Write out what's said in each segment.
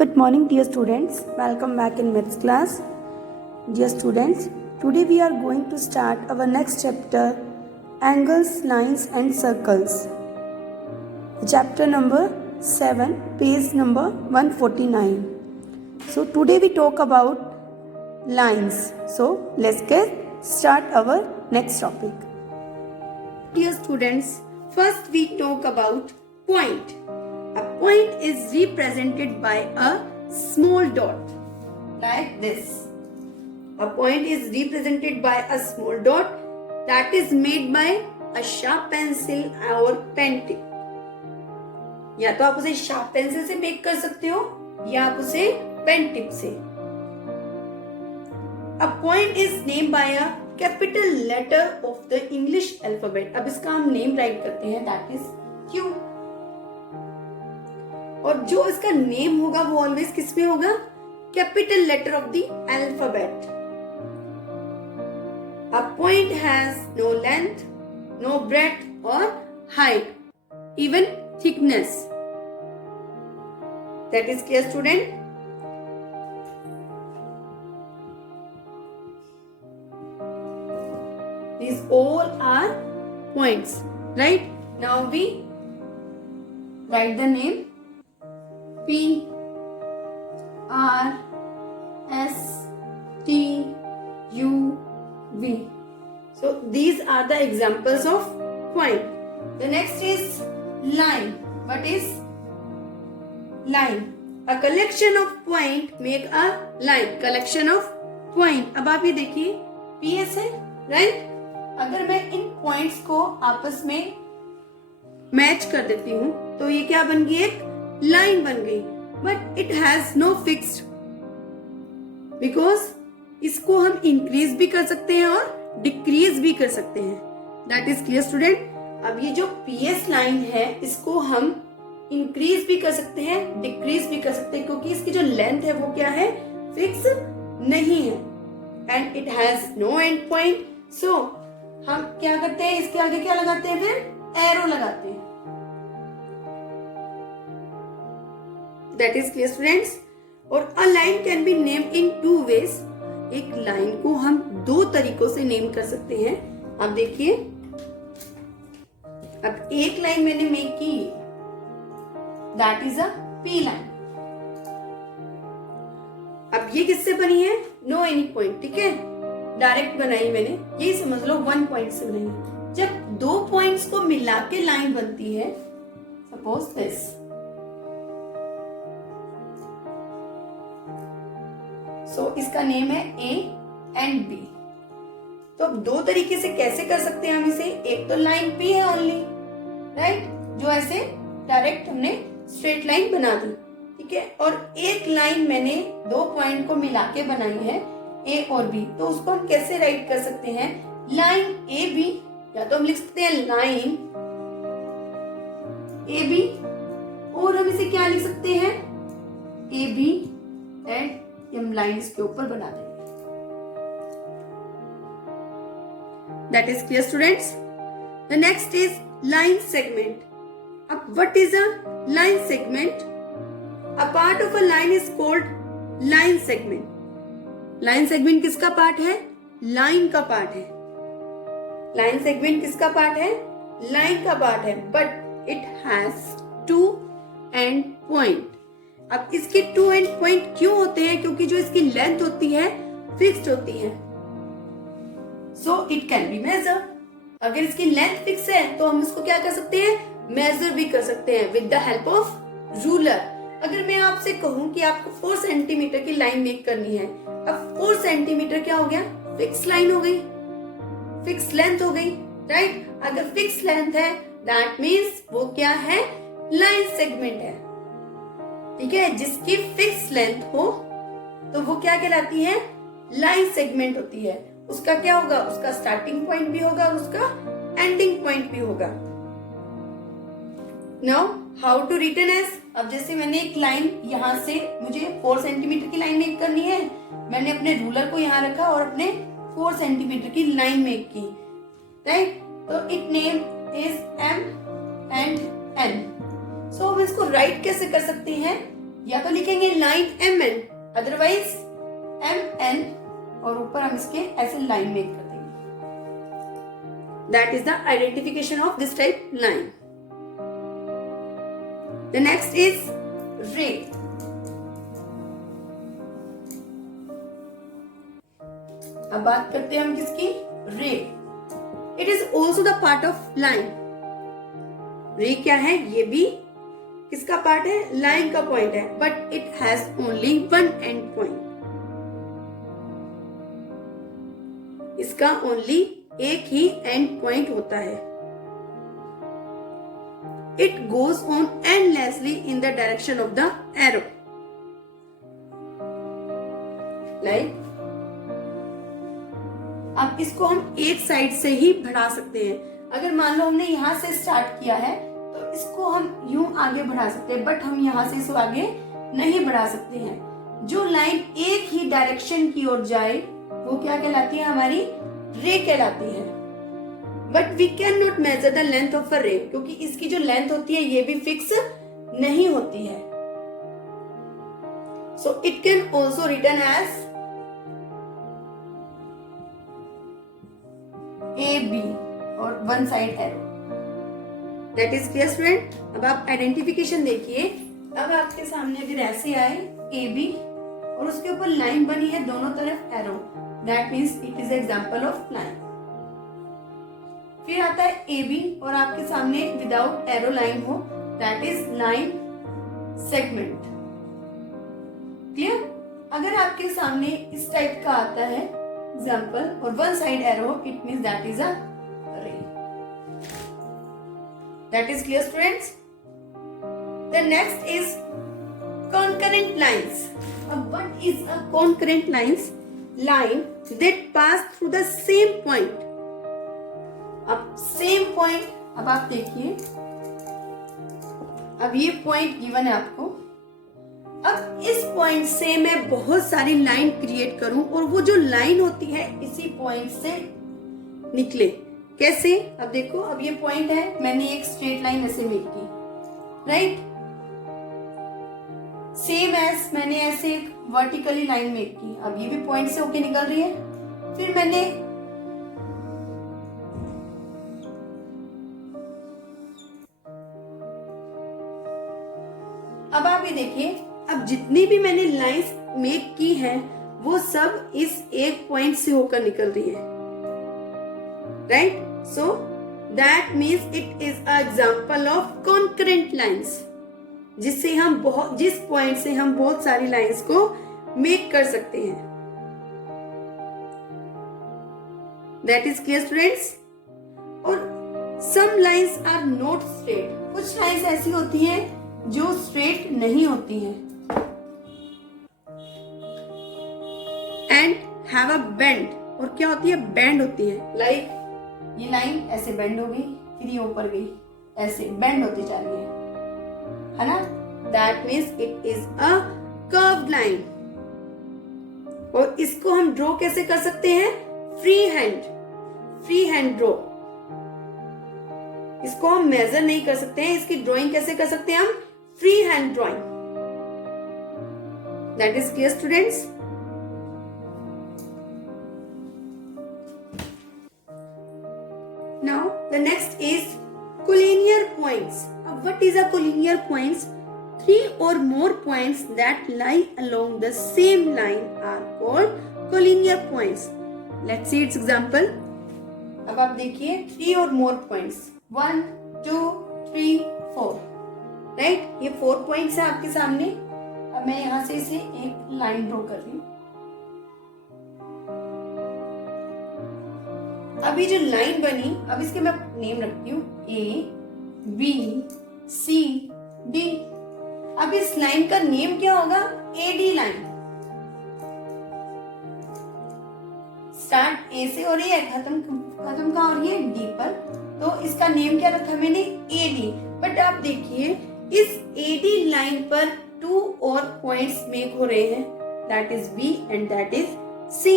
Good morning, dear students. Welcome back in maths class. Dear students, today we are going to start our next chapter, Angles, Lines and Circles. Chapter number 7, page number 149. So today we talk about lines. So let's get start our next topic. Dear students, first we talk about point. A point is represented by a small dot like this. A point is represented by a small dot that is made by a sharp pencil or pen tip. या तो आप उसे sharp pencil से make कर सकते हो या आप उसे पेन टिप से. A point is named by a capital letter of the English alphabet. अब इसका हम नेम राइट करते हैं, that is Q. और जो इसका नेम होगा वो ऑलवेज किस में होगा? Capital letter of the alphabet. A point has no length, no breadth or height, even thickness. That is clear, student? These all are points, right? Now we write the name P R S T U V. So these are the examples of point. The next is line. What is line? A collection of point make a line. Collection of point. अब आप ये देखिए PS है, right? अगर मैं इन points को आपस में मैच कर देती हूँ तो ये क्या बन गई? एक लाइन बन गई. But it has no fixed, because इसको हम इंक्रीज भी कर सकते हैं और डिक्रीज भी कर सकते हैं. That is clear, student? अब ये जो पीएस लाइन है इसको हम इंक्रीज भी कर सकते हैं, डिक्रीज भी कर सकते हैं, क्योंकि इसकी जो लेंथ है वो क्या है? फिक्स नहीं है. And it has no end point. So हम क्या करते हैं? इसके आगे क्या लगाते हैं? फिर एरो लगाते हैं. That is clear, students? और a line can be named in two ways. एक लाइन को हम दो तरीकों से नेम कर सकते हैं. आप देखिए, अब एक लाइन मैंने मेक की, that is a P line. अब ये किससे बनी है? No any point. ठीक है, डायरेक्ट बनाई मैंने, ये समझ लो 1 पॉइंट से बनाई है. जब दो पॉइंट्स को मिला के लाइन बनती है, सपोज दिस, सो इसका नेम है A एंड B. तो अब दो तरीके से कैसे कर सकते हैं हम इसे? एक तो लाइन P है ओनली, राइट, जो ऐसे डायरेक्ट हमने स्ट्रेट लाइन बना दी, ठीक है. और एक लाइन मैंने दो पॉइंट को मिला के बनाई है, A और B. तो उसको हम कैसे राइट कर सकते हैं? लाइन AB, या तो हम लिख सकते हैं लाइन AB, और हम इसे क्या लिख सकते हैं? AB एंड हम लाइन इसके ऊपर बना देंगे. That is clear, students? The next is line segment. अब what is a line segment? A part of a line is called line segment. Line segment किसका पार्ट है? लाइन का पार्ट है. Line segment किसका पार्ट है? Line का part है. But it has two end point. अब इसके टू एंड पॉइंट क्यों होते हैं? क्योंकि जो इसकी लेंथ होती है फिक्स्ड होती है. So it can be measure. अगर इसकी लेंथ फिक्स है तो हम इसको क्या कर सकते हैं? मेजर भी कर सकते हैं with the help of ruler. अगर मैं आपसे कहूं कि आपको 4 सेंटीमीटर की लाइन मेक करनी है, अब 4 सेंटीमीटर क्या हो गया? फिक्स लाइन हो गई, फिक्स लेंथ हो गई, राइट. अगर फिक्स लेंथ है दैट मीन्स वो क्या है? लाइन सेगमेंट है, ठीक है. जिसकी फिक्स लेंथ हो तो वो क्या कहलाती है? लाइन सेगमेंट होती है. उसका क्या होगा? उसका स्टार्टिंग पॉइंट भी होगा और उसका एंडिंग पॉइंट भी होगा. Now how to written as? अब जैसे मैंने एक लाइन यहां से, मुझे 4 सेंटीमीटर की लाइन मेक करनी है, मैंने अपने रूलर को यहां रखा और अपने 4 सेंटीमीटर की लाइन मेक की, राइट. तो it name is M and N. सो हम इसको राइट कैसे कर सकते हैं? या तो लिखेंगे लाइन MN, अदरवाइज MN और ऊपर हम इसके ऐसे लाइन मेक कर देंगे. That is the identification of this type line. The next is रे. अब बात करते हैं हम किसकी? रे. It is also the part of line. रे क्या है? ये भी किसका पार्ट है? लाइन का पॉइंट है, but it has only one and point. इसका ओनली एक ही एंड पॉइंट होता है. It goes on endlessly in the direction of the arrow. Like अब इसको हम एक साइड से ही बढ़ा सकते हैं. अगर मान लो हमने यहां से स्टार्ट किया है तो इसको हम यूं आगे बढ़ा सकते हैं, बट हम यहां से इसको आगे नहीं बढ़ा सकते हैं. जो लाइन एक ही डायरेक्शन की ओर जाए वो क्या कहलाती है? हमारी रे कहलाती है. But we can not measure the length of a ray, क्योंकि इसकी जो लेंथ होती है ये भी फिक्स नहीं होती है. So it can also written as AB और one side arrow. That is clear student. अब आप आइडेंटिफिकेशन देखिए. अब आपके सामने अगर ऐसे आए AB और उसके ऊपर लाइन बनी है दोनों तरफ arrow, that means it is example of line. फिर आता है AB और आपके सामने विदाउट एरो लाइन हो, that is line segment. Clear. अगर आपके सामने इस टाइप का आता है एग्जाम्पल और one side arrow, it means that is a ray. That is clear students. The next is concurrent lines. What is a concurrent lines? Line that pass through the same point. अब same point, अब आप देखिए, अब ये point given है आपको. अब इस पॉइंट से मैं बहुत सारी लाइन क्रिएट करूं और वो जो लाइन होती है इसी पॉइंट से निकले. कैसे? अब देखो, अब ये पॉइंट है, मैंने एक स्ट्रेट लाइन ऐसे मेक की, राइट. सेम एज मैंने ऐसे एक वर्टिकली लाइन मेक की. अब ये भी पॉइंट से होके निकल रही है. फिर मैंने अब आप ये देखिए, अब जितनी भी मैंने लाइंस मेक की हैं वो सब इस एक पॉइंट से होकर निकल रही है, right. So that means it is a example of concurrent lines, जिससे हम जिस पॉइंट से हम बहुत सारी लाइंस को मेक कर सकते हैं. That is clear students. और some lines are not straight. कुछ लाइंस ऐसी होती हैं जो स्ट्रेट नहीं होती हैं एंड हैव अ बेंड. और क्या होती है? बेंड होती है. लाइक ये लाइन ऐसे बेंड हो गई, फिर ये ऊपर गई, ऐसे बेंड होती जा रही है ना. That means it is a curved line. और इसको हम ड्रॉ कैसे कर सकते हैं? Free hand draw. इसको हम मेजर नहीं कर सकते हैं. इसकी ड्रॉइंग कैसे कर सकते हैं हम? Free hand drawing. That is clear students. Now the next is collinear points. What is a collinear points? Three or more points that lie along the same line are called collinear points. Let's see its example. अब आप देखिए, 3 or more points, 1, 2, 3, 4, right. ये 4 points है आपके सामने. अब मैं यहां से इसे एक लाइन ड्रॉ कर रही हूं. अब ये जो लाइन बनी, अब इसके मैं नेम रखती हूँ A, B, C, D. अब इस लाइन का नेम क्या होगा? AD line. स्टार्ट A से और ये खत्म कहाँ हो रही है? D पर. तो इसका नेम क्या रखा मैंने? AD. बट आप देखिए, इस AD लाइन पर 2 और पॉइंट्स मेक हो रहे हैं, that is B and that is C.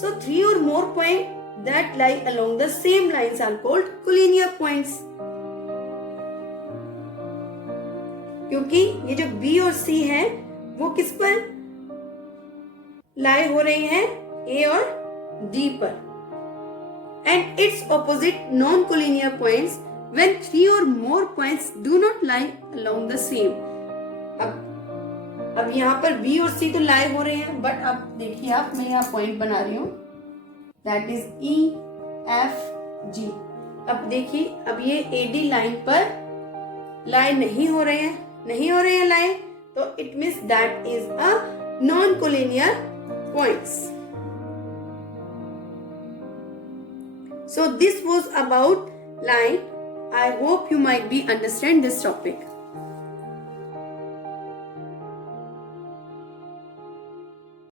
So 3 or more points that lie along the same lines are called collinear points. क्योंकि क्योंकि ये जो बी और सी है वो किस पर लाई हो रही हैं, ए और डी पर। And it's opposite non collinear points when 3 or more points do not lie along the same। अब यहाँ पर बी और सी तो लाई हो रहे हैं, बट अब देखिए आप, मैं यहाँ पॉइंट बना रही हूँ, that is E F G. अब देखिए, अब ये एडी लाइन पर लाई नहीं हो रहे हैं लाई, तो it means that is a non collinear points. So this was about line. I hope you might be understand this topic.